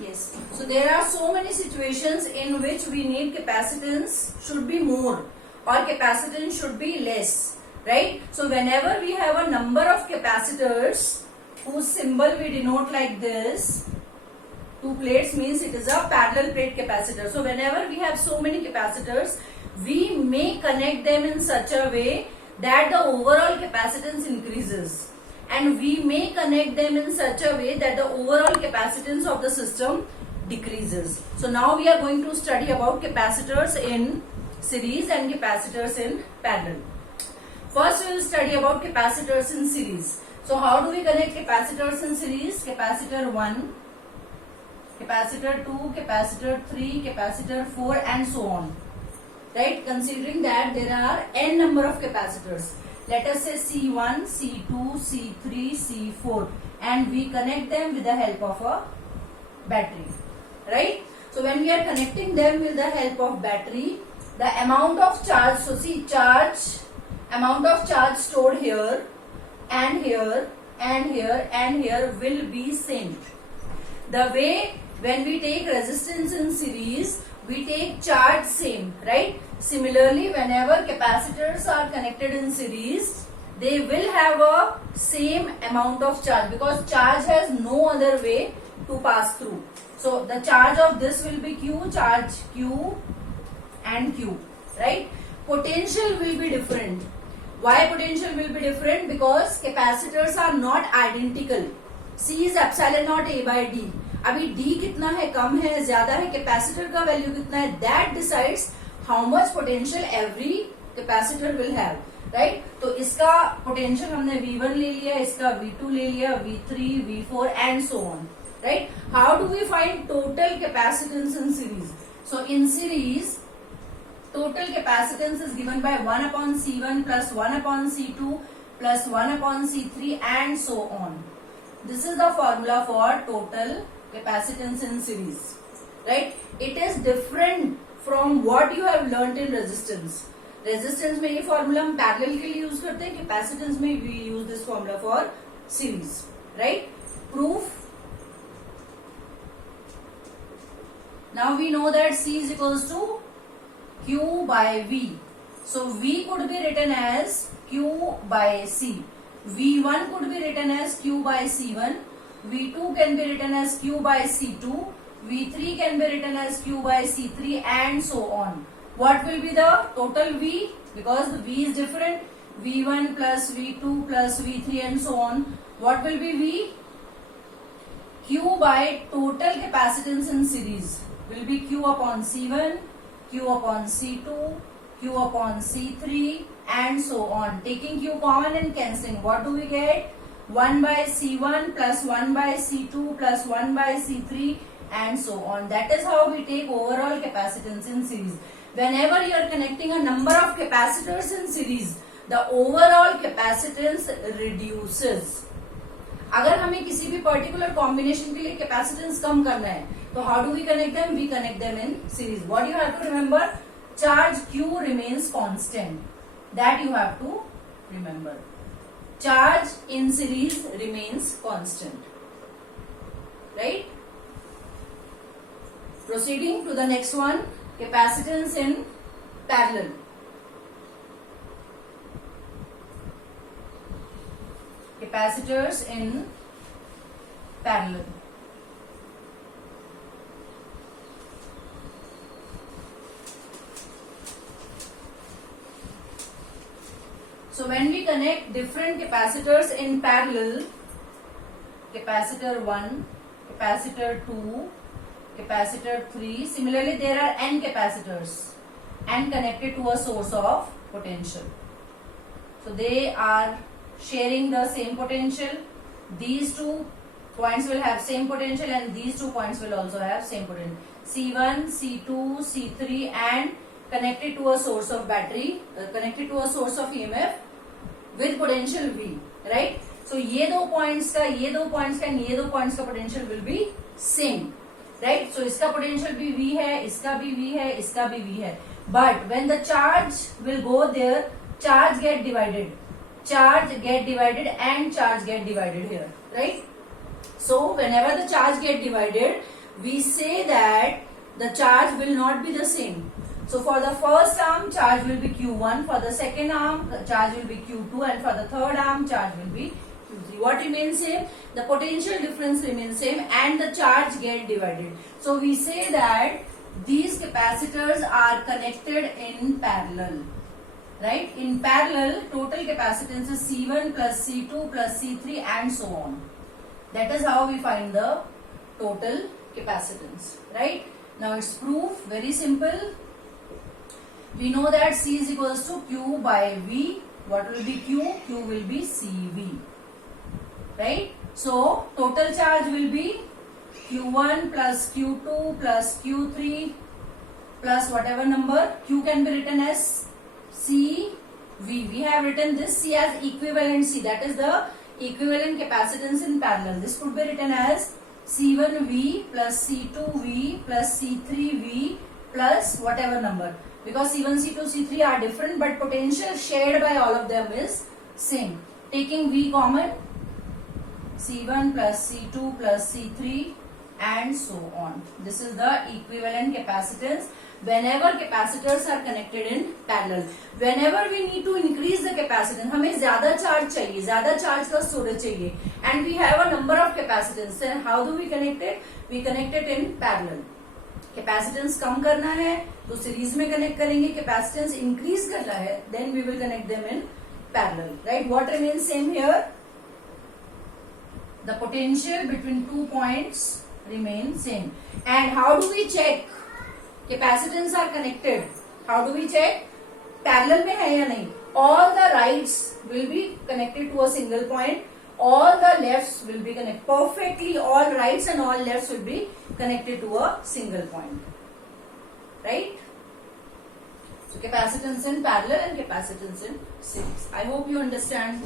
Yes. So there are so many situations in which we need capacitance should be more or capacitance should be less, right? So whenever we have a number of capacitors whose symbol we denote like this, two plates means it is a parallel plate capacitor. So whenever we have so many capacitors, we may connect them in such a way that the overall capacitance increases, and we may connect them in such a way that the overall capacitance of the system decreases. So now we are going to study about capacitors in series and capacitors in parallel. First we will study about capacitors in series. So how do we connect capacitors in series? Capacitor 1, capacitor 2, capacitor 3, capacitor 4 and so on. Right? Considering that there are n number of capacitors. Let us say C1, C2, C3, C4 and we connect them with the help of a battery. Right? So when we are connecting them with the help of battery, the amount of charge, so see charge, amount of charge stored here and here and here and here will be same. The way when we take resistance in series, we take charge same, right? Similarly, whenever capacitors are connected in series, they will have a same amount of charge because charge has no other way to pass through. So the charge of this will be Q, charge Q and Q, right? Potential will be different. Why potential will be different? Because capacitors are not identical. C is epsilon naught A by D. अभी D कितना है, कम है, ज्यादा है, capacitor का value कितना है, that decides how much potential every capacitor will have, right? तो इसका potential हमने V1 ले लिया, इसका V2 ले लिया, V3, V4 and so on, right? How do we find total capacitance in series? So in series, total capacitance is given by 1 upon C1 plus 1 upon C2 plus 1 upon C3 and so on. This is the formula for total capacitance in series, right? It is different from what you have learnt in resistance. Resistance में ये formula हम parallel के लिए use करते हैं, capacitance में we use this formula for series, right? Proof. Now we know that C is equals to Q by V. So V could be written as Q by C. V1 could be written as Q by C1. V2 can be written as Q by C2. V3 can be written as Q by C3 and so on. What will be the total V? Because the V is different. V1 plus V2 plus V3 and so on. What will be V? Q by total capacitance in series will be Q upon C1, Q upon C2, Q upon C3 and so on. Taking Q common and cancelling, what do we get? 1 by C1 plus 1 by C2 plus 1 by C3 and so on. That is how we take overall capacitance in series. Whenever you are connecting a number of capacitors in series, the overall capacitance reduces. अगर हमें किसी भी particular combination के लिए capacitance कम करना है, तो how do we connect them? We connect them in series. What you have to remember? Charge Q remains constant. That you have to remember. Charge in series remains constant. Right? Proceeding to the next one, capacitance in parallel. Capacitors in parallel. So when we connect different capacitors in parallel, capacitor 1, capacitor 2, capacitor 3, similarly there are n capacitors and connected to a source of potential. So they are sharing the same potential. These two points will have same potential and these two points will also have same potential. C1, C2, C3 and connected to a source of battery, connected to a source of EMF with potential V, right? So ये दो points का and ये दो points का potential will be same, right? So इसका potential भी V है, इसका भी V है, इसका भी V है. But when the charge will go there, charge get divided and charge get divided here, right? So whenever the charge get divided, we say that the charge will not be the same. So for the first arm, charge will be Q1, for the second arm, charge will be Q2, and for the third arm, charge will be Q3. What remains same? The potential difference remains same and the charge get divided. So we say that these capacitors are connected in parallel. Right? In parallel, total capacitance is C1 plus C2 plus C3 and so on. That is how we find the total capacitance. Right? Now its proof, very simple. We know that C is equals to Q by V. What will be Q? Q will be CV. Right? So total charge will be Q1 plus Q2 plus Q3 plus whatever number. Q can be written as CV. We have written this C as equivalent C. That is the equivalent capacitance in parallel. This could be written as C1V plus C2V plus C3V plus whatever number. Because C1, C2, C3 are different but potential shared by all of them is same. Taking V common, C1 plus C2 plus C3 and so on. This is the equivalent capacitance whenever capacitors are connected in parallel. Whenever we need to increase the capacitance, हमें ज़्यादा charge चाहिए, ज़्यादा charge का storage चाहिए, and we have a number of capacitance. Then how do we connect it? We connect it in parallel. Capacitance कम करना है तो series में कनेक्ट करेंगे. Capacitance increase करना है, then we will connect them in parallel. Right? What remains same here? The potential between 2 points remain same. And how do we check capacitance are connected? How do we check? Parallel में है या नहीं? All the rights will be connected to a single point. All the lefts will be connected perfectly. All rights and all lefts will be connected to a single point. Right? So capacitance in parallel and capacitance in series. I hope you understand.